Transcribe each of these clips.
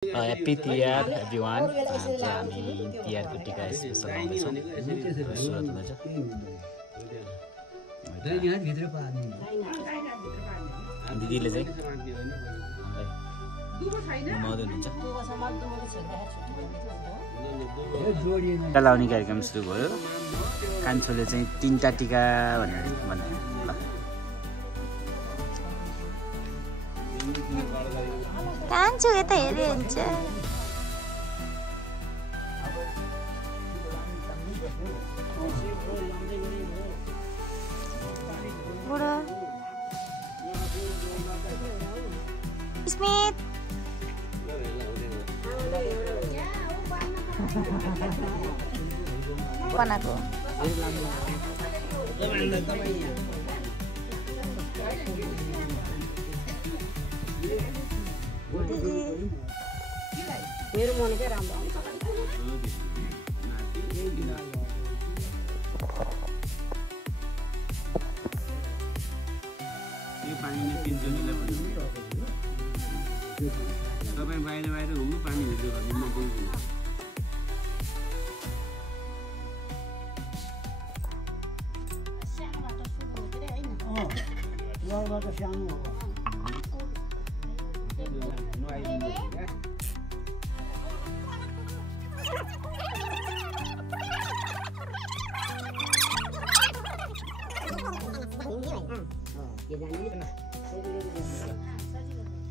Happy Tihar everyone. हामी तिहारको टिका स्पेशल लाउँदैछौँ सुरुवात हुँदैछ दिदीले चाहिँ घुमाउँदै हुनुहुन्छ टिका लाउने कार्यक्रम सुरु भयो कान्छोले चाहिँ 3टा टिका भनेर भन्ने ल कान्छु यता हेरे हुन्छ बुढो स्मित बनाएको मेरो मन के राम्रो यो पानीले पिन्जनीलाई पनि तपाईँ बाहिर बाहिर घुम्नु पानी भित्र भन्नु म दिन्छु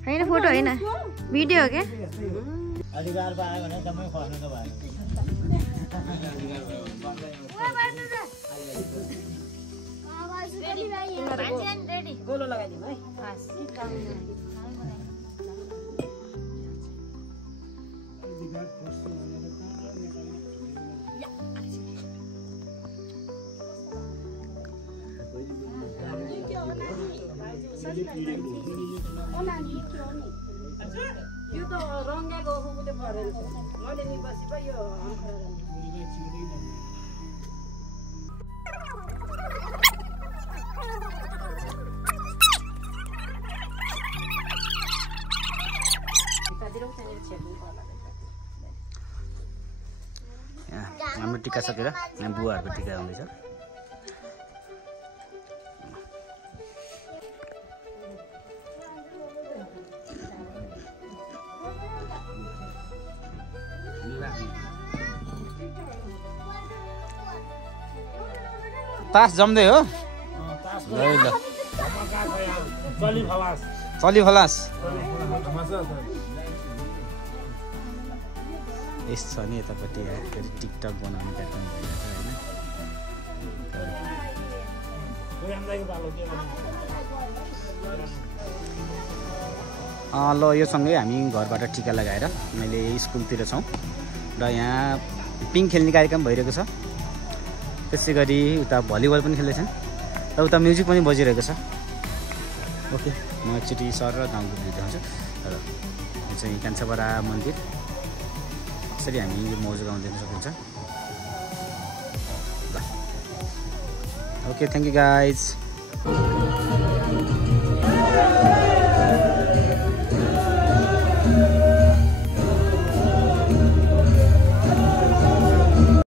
हैन फोटो हैन भिडियो हो के अधिकार पाए भने तपाईँ खर्नुको भयो रेडी गोलो लगाइदिनु है यो त रङ्गेको कुकुटे परेर मैले नि बसी पो यो हाम्रो टिका सकेर बुवाहरूको टिका आउँदैछ तास जम्दै हो ल चली फलास यस छ नि यतापट्टि टिकटक बनाउने कार्यक्रम भइरहेछ होइन ल यो सँगै हामी घरबाट टिका लगाएर मैले स्कुलतिर छौँ र यहाँ पिङ खेल्ने कार्यक्रम भइरहेको छ त्यसै गरी उता भलिबल पनि खेल्दैछन् र उता म्युजिक पनि बजिरहेको छ ओके म एकचोटि सर र गाउँको भिडियो देखाउँछु र यो चाहिँ कान्छापाडा मन्दिर यसरी हामी यो मौज गाउन सकिन्छ ल ओके थ्याङ्क यू गाइज